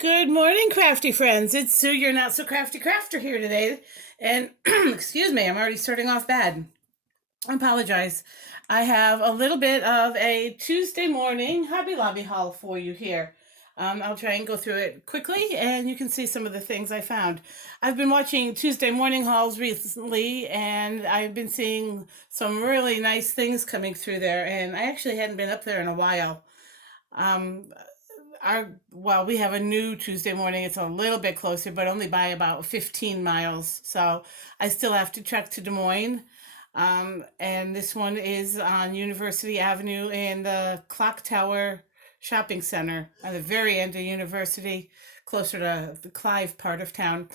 Good morning, crafty friends. It's Sue, your not so crafty crafter here today. And excuse me, I'm already starting off bad. I apologize. I have a little bit of a Tuesday morning Hobby Lobby haul for you here. I'll try and go through it quickly and you can see some of the things I found. I've been watching Tuesday morning hauls recently and I've been seeing some really nice things coming through there, and I actually hadn't been up there in a while. Um, we have a new Tuesday morning. It's a little bit closer, but only by about 15 miles. So I still have to trek to Des Moines. And this one is on University Avenue in the Clock Tower Shopping Center at the very end of University, closer to the Clive part of town.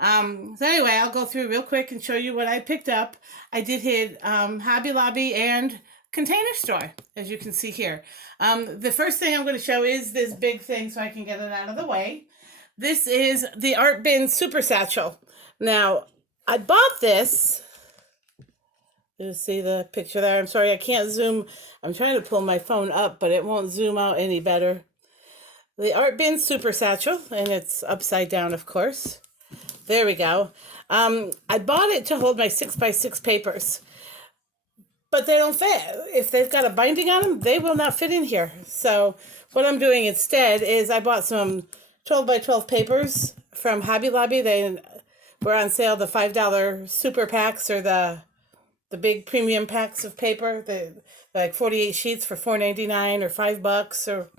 So anyway, I'll go through real quick and show you what I picked up. I did hit Hobby Lobby and Container Store, as you can see here. The first thing I'm going to show is this big thing so I can get it out of the way. This is the Art Bin Super Satchel. Now, I bought this. You see the picture there? I'm sorry, I can't zoom. I'm trying to pull my phone up, but it won't zoom out any better. The Art Bin Super Satchel, and it's upside down, of course. There we go. I bought it to hold my 6x6 papers, but they don't fit. If they've got a binding on them, they will not fit in here. So what I'm doing instead is I bought some 12 by 12 papers from Hobby Lobby. They were on sale, the $5 super packs, or the big premium packs of paper, the like 48 sheets for $4.99 or $5, or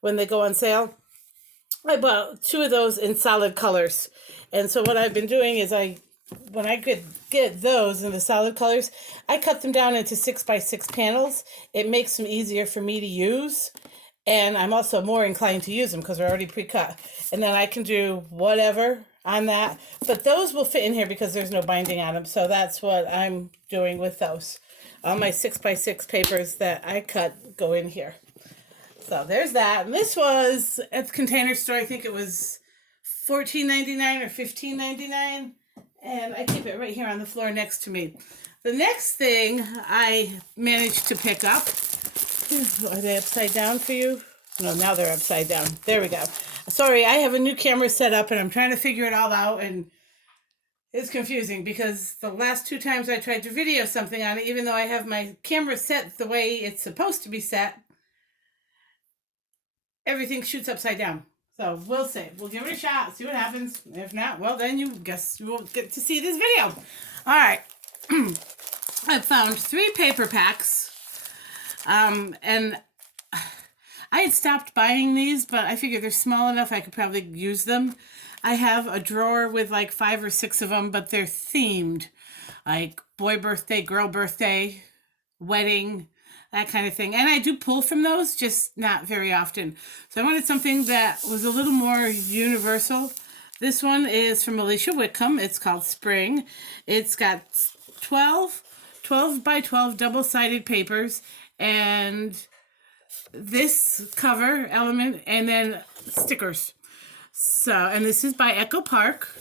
when they go on sale. I bought two of those in solid colors. And so what I've been doing is when I could get those in the solid colors, I cut them down into 6x6 panels. It makes them easier for me to use. And I'm also more inclined to use them because they're already pre-cut. And then I can do whatever on that. But those will fit in here because there's no binding on them. So that's what I'm doing with those. All my 6x6 papers that I cut go in here. So there's that. And this was at the Container Store. I think it was $14.99 or $15.99. And I keep it right here on the floor next to me. The next thing I managed to pick up, are they upside down for you? No, now they're upside down. There we go. Sorry, I have a new camera set up and I'm trying to figure it all out, and it's confusing because the last two times I tried to video something on it, even though I have my camera set the way it's supposed to be set, everything shoots upside down. So we'll see. We'll give it a shot, see what happens. If not, well, then you won't get to see this video. All right. I found 3 paper packs. And I had stopped buying these, but I figured they're small enough I could probably use them. I have a drawer with like 5 or 6 of them, but they're themed. Like boy birthday, girl birthday, wedding, that kind of thing. And I do pull from those, just not very often. So I wanted something that was a little more universal. This one is from Alicia Whitcomb. It's called Spring. It's got 12 by 12 double-sided papers, and this cover element, and then stickers. So, and this is by Echo Park,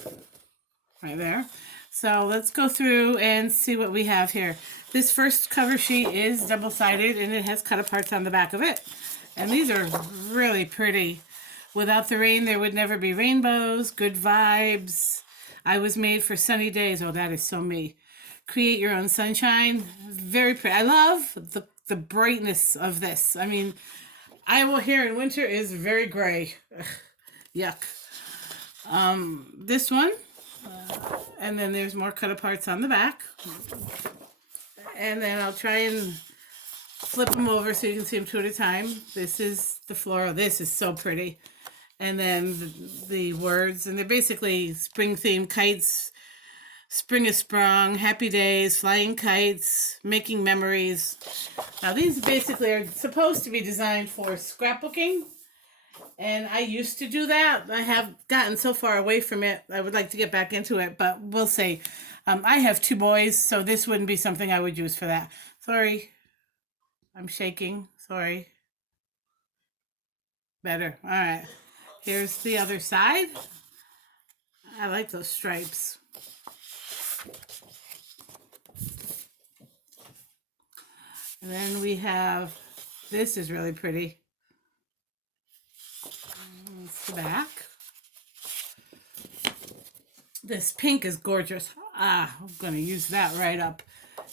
right there. So let's go through and see what we have here. This first cover sheet is double-sided, and it has cut-aparts on the back of it. And these are really pretty. Without the rain, there would never be rainbows. Good vibes. I was made for sunny days. Oh, that is so me. Create your own sunshine. Very pretty. I love the brightness of this. I mean, Iowa here in winter is very gray. Ugh, yuck. This one. And then there's more cut-aparts on the back. And then I'll try and flip them over so you can see them 2 at a time. This is the floral. This is so pretty. And then the words. And they're basically spring-themed kites. Spring is sprung, happy days, flying kites, making memories. Now these basically are supposed to be designed for scrapbooking. And I used to do that. I have gotten so far away from it. I would like to get back into it, but we'll see. I have 2 boys, so this wouldn't be something I would use for that. Sorry. I'm shaking. Sorry. Better. All right. Here's the other side. I like those stripes. And then we have, this is really pretty. It's the back. This pink is gorgeous. I'm going to use that right up.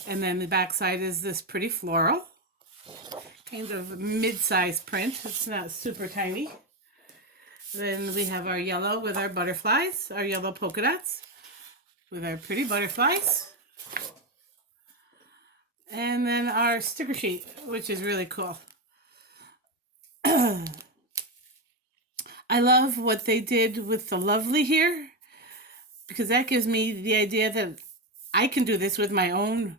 And then the back side is this pretty floral. Kind of mid-sized print. It's not super tiny. Then we have our yellow with our butterflies, our yellow polka dots with our pretty butterflies. And then our sticker sheet, which is really cool. I love what they did with the lovely here, because that gives me the idea that I can do this with my own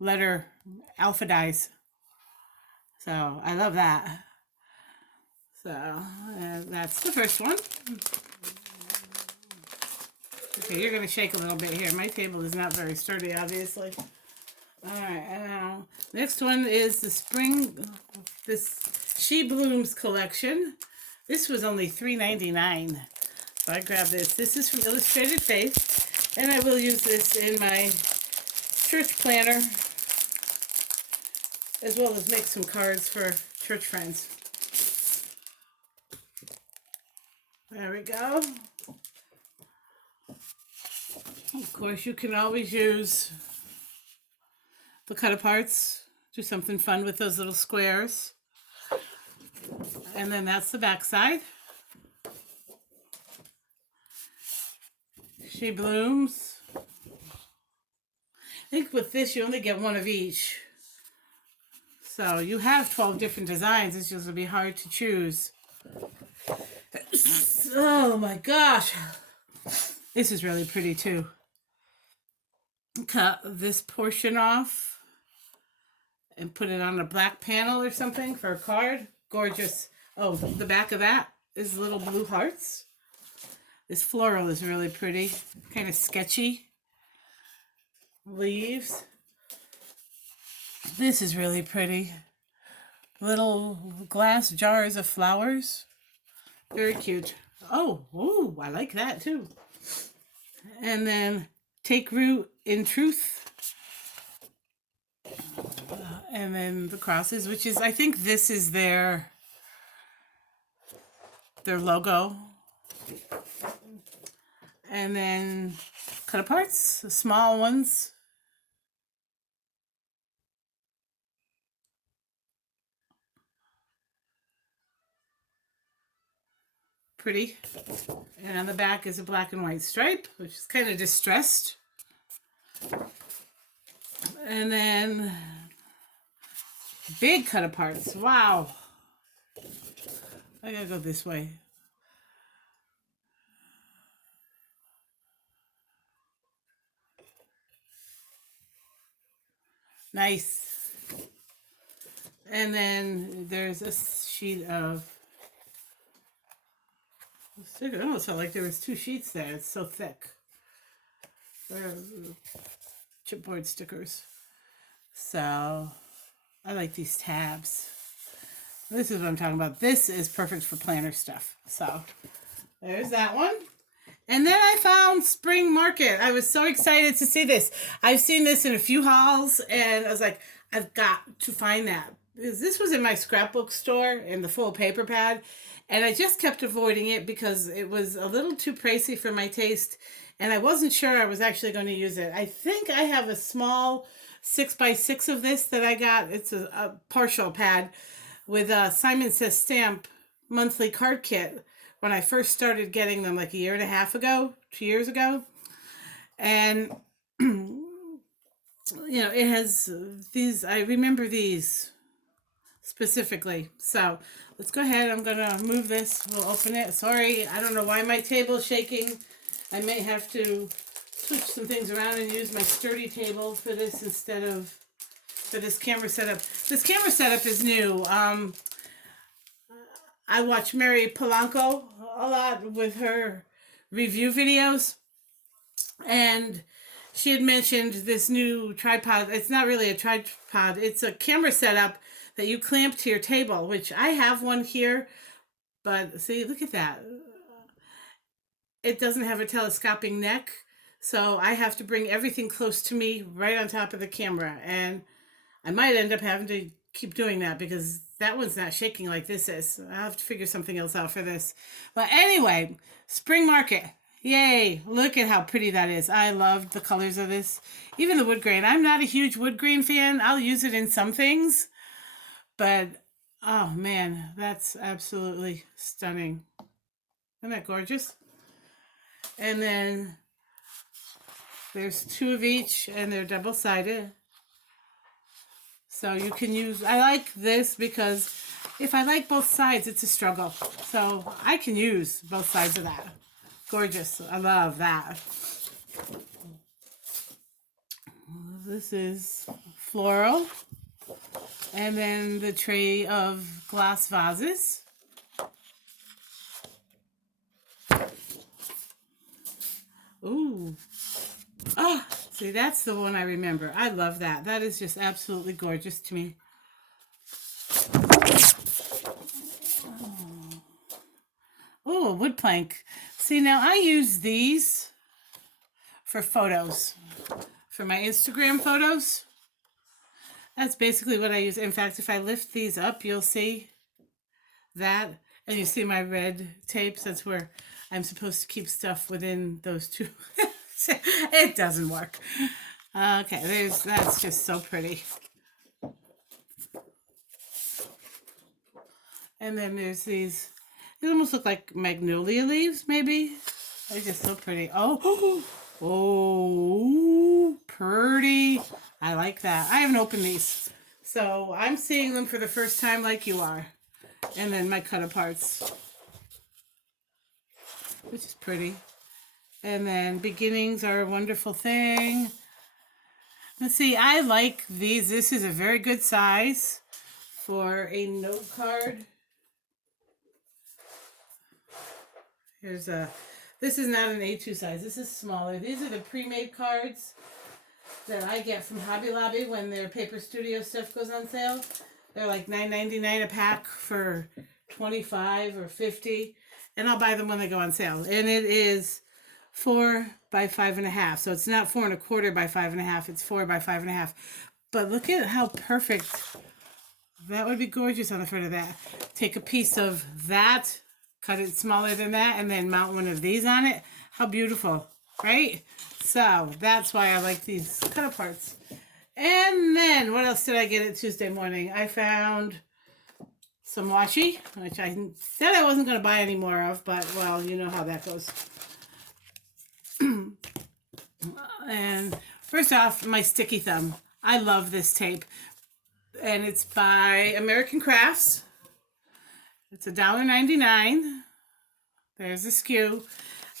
letter alpha dies. So I love that. So that's the first one. Okay, you're going to shake a little bit here. My table is not very sturdy, obviously. All right, and now next one is the spring, this She Blooms collection. This was only $3.99. So I grabbed this. This is from Illustrated Faith, and I will use this in my church planner, as well as make some cards for church friends. There we go. Of course, you can always use the cut-aparts. Do something fun with those little squares. And then that's the back side. She Blooms. I think with this, you only get one of each. So you have 12 different designs. It's just going to be hard to choose. Oh my gosh. This is really pretty too. Cut this portion off and put it on a black panel or something for a card. Gorgeous. Oh, the back of that is little blue hearts. This floral is really pretty. Kind of sketchy. Leaves. This is really pretty. Little glass jars of flowers. Very cute. Oh, ooh, I like that too. And then Take Root in Truth. And then the crosses, which is, I think this is their logo. And then cut aparts, the small ones. Pretty. And on the back is a black and white stripe, which is kind of distressed. And then big cut aparts. Wow. I gotta go this way. Nice. And then there's a sheet of sticker. I almost felt like there was two sheets there. It's so thick. Chipboard stickers. So I like these tabs. This is what I'm talking about. This is perfect for planner stuff. So there's that one. And then I found Spring Market. I was so excited to see this. I've seen this in a few hauls, and I was like, I've got to find that. This was in my scrapbook store in the full paper pad, and I just kept avoiding it because it was a little too pricey for my taste, and I wasn't sure I was actually going to use it. I think I have a small 6x6 of this that I got. It's a partial pad with a Simon Says Stamp monthly card kit when I first started getting them like a year and a half ago, 2 years ago. And, it has these, I remember these specifically. So let's go ahead. I'm going to move this. We'll open it. Sorry, I don't know why my table's shaking. I may have to switch some things around and use my sturdy table for this instead of for this camera setup. This camera setup is new. I watch Mary Polanco a lot with her review videos, and she had mentioned this new tripod. It's not really a tripod. It's a camera setup that you clamp to your table, which I have one here, but see, look at that. It doesn't have a telescoping neck, so I have to bring everything close to me right on top of the camera, and I might end up having to keep doing that because that one's not shaking like this is. I'll have to figure something else out for this. But anyway, Spring Market. Yay! Look at how pretty that is. I love the colors of this. Even the wood grain. I'm not a huge wood grain fan. I'll use it in some things. But, oh man, that's absolutely stunning. Isn't that gorgeous? And then there's two of each, and they're double-sided. So you can use, I like this because if I like both sides, it's a struggle. So I can use both sides of that. Gorgeous. I love that. This is floral. And then the tray of glass vases. Ooh. Ah, see, that's the one I remember. I love that. That is just absolutely gorgeous to me. Oh, a wood plank. See, now I use these for photos. For my Instagram photos. That's basically what I use. In fact, if I lift these up, you'll see that. And you see my red tapes. That's where I'm supposed to keep stuff within those two. It doesn't work. Okay, that's just so pretty. And then there's these. They almost look like magnolia leaves, maybe. They're just so pretty. Oh, oh, pretty. I like that. I haven't opened these. So I'm seeing them for the first time like you are. And then my cut-aparts, which is pretty. And then beginnings are a wonderful thing. Let's see, I like these. This is a very good size for a note card. Here's a, this is not an A2 size. This is smaller. These are the pre-made cards that I get from Hobby Lobby when their Paper Studio stuff goes on sale. They're like $9.99 a pack for $25 or $50, and I'll buy them when they go on sale. And it is 4 by 5.5, so it's not 4 1/4 by 5.5. It's 4 by 5.5. But look at how perfect that would be. Gorgeous on the front of that. Take a piece of that, cut it smaller than that, and then mount one of these on it. How beautiful, right? So that's why I like these cut-aparts. And then, what else did I get at Tuesday morning? I found some washi, which I said I wasn't going to buy any more of, but, well, you know how that goes. And first off, my sticky thumb. I love this tape. And it's by American Crafts. It's $1.99. There's a SKU.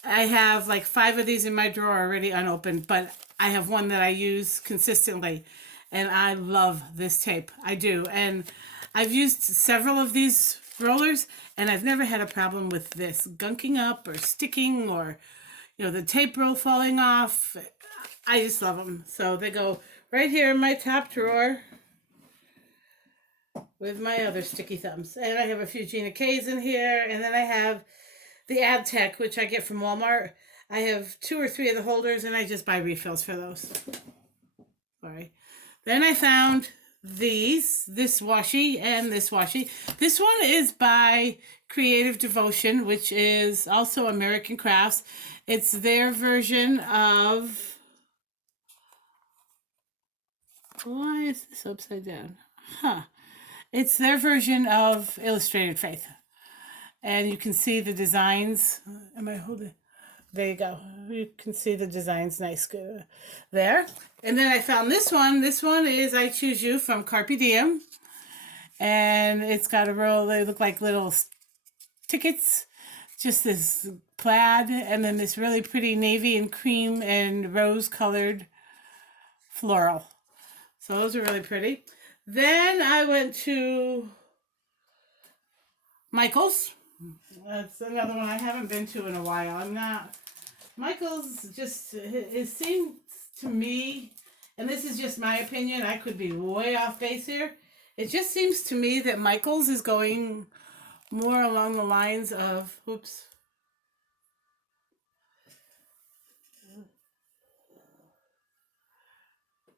I have like 5 of these in my drawer already unopened, but I have one that I use consistently, and I love this tape. I do. And I've used several of these rollers, and I've never had a problem with this gunking up or sticking or, you know, the tape roll falling off. I just love them. So they go right here in my top drawer with my other sticky thumbs. And I have a few Gina K's in here, and then I have the Ad Tech, which I get from Walmart. I have 2 or 3 of the holders, and I just buy refills for those. Sorry. Then I found this washi and this washi. This one is by Creative Devotion, which is also American Crafts. It's their version of... Why is this upside down? Huh. It's their version of Illustrated Faith. And you can see the designs. Am I holding? There you go. You can see the designs nice there. And then I found this one. This one is I Choose You from Carpe Diem. And it's got a row. They look like little tickets. Just this plaid. And then this really pretty navy and cream and rose colored floral. So those are really pretty. Then I went to Michael's. That's another one I haven't been to in a while. I'm not... Michael's just... It seems to me, and this is just my opinion, I could be way off base here. It just seems to me that Michael's is going more along the lines of... Oops.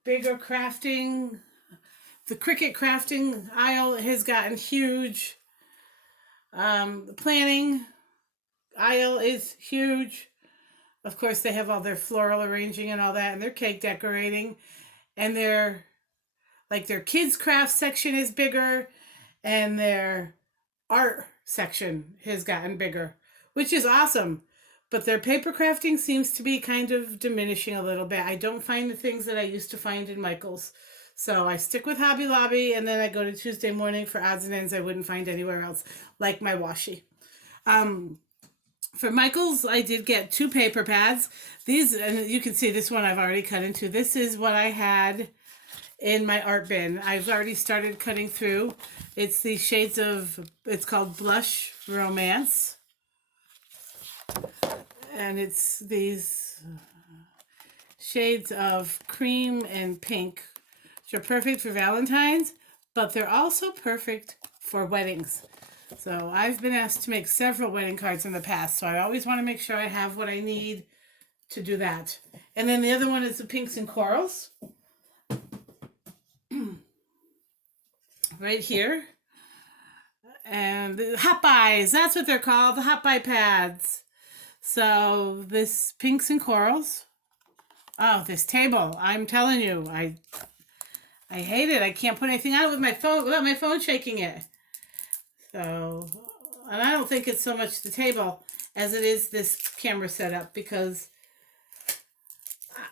Bigger crafting. The Cricut crafting aisle has gotten huge. The planning aisle is huge. Of course, they have all their floral arranging and all that, and their cake decorating, and their kids craft section is bigger, and their art section has gotten bigger, which is awesome. But their paper crafting seems to be kind of diminishing a little bit. I don't find the things that I used to find in Michael's. So I stick with Hobby Lobby, and then I go to Tuesday morning for odds and ends I wouldn't find anywhere else, like my washi. Um, for Michael's, I did get 2 paper pads. These, and you can see this one I've already cut into. This is what I had in my art bin. I've already started cutting through. It's the shades of, it's called Blush Romance. And it's these shades of cream and pink, which are perfect for Valentine's, but they're also perfect for weddings. So I've been asked to make several wedding cards in the past, so I always want to make sure I have what I need to do that. And then the other one is the pinks and corals. Right here. And the hot buys, that's what they're called, the hot buy pads. So this pinks and corals. Oh, this table, I'm telling you, I hate it. I can't put anything out with my phone without my phone shaking it. So, and I don't think it's so much the table as it is this camera setup, because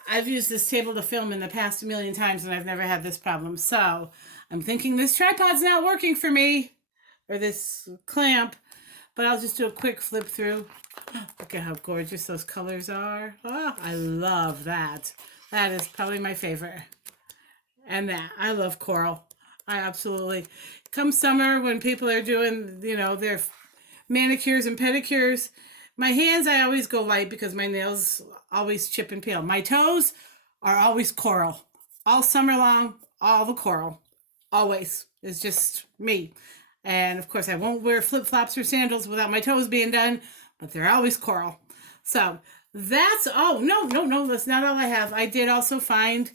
I've used this table to film in the past 1,000,000 times and I've never had this problem. So I'm thinking this tripod's not working for me, or this clamp, but I'll just do a quick flip through. Look at how gorgeous those colors are. Oh, I love that. That is probably my favorite. And that, I love coral. I absolutely. Come summer when people are doing, their manicures and pedicures, my hands, I always go light because my nails always chip and peel. My toes are always coral. All summer long, all the coral. Always. It's just me. And of course, I won't wear flip-flops or sandals without my toes being done, but they're always coral. So that's, oh, no, that's not all I have. I did also find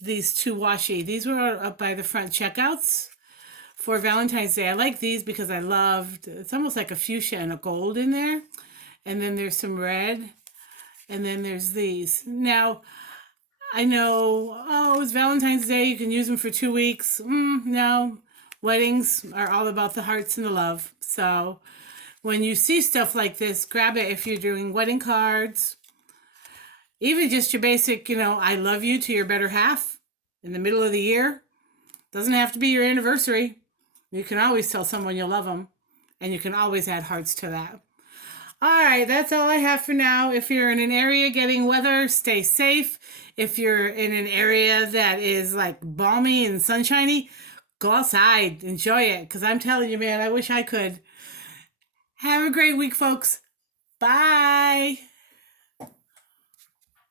these 2 washi. These were up by the front checkouts for Valentine's Day. I like these because I loved, it's almost like a fuchsia and a gold in there. And then there's some red. And then there's these. Now, I know, oh, it's Valentine's Day. You can use them for 2 weeks. No. Weddings are all about the hearts and the love. So when you see stuff like this, grab it if you're doing wedding cards. Even just your basic, I love you to your better half in the middle of the year. Doesn't have to be your anniversary. You can always tell someone you love them. And you can always add hearts to that. All right, that's all I have for now. If you're in an area getting weather, stay safe. If you're in an area that is like balmy and sunshiny, go outside, enjoy it. Because I'm telling you, man, I wish I could. Have a great week, folks. Bye.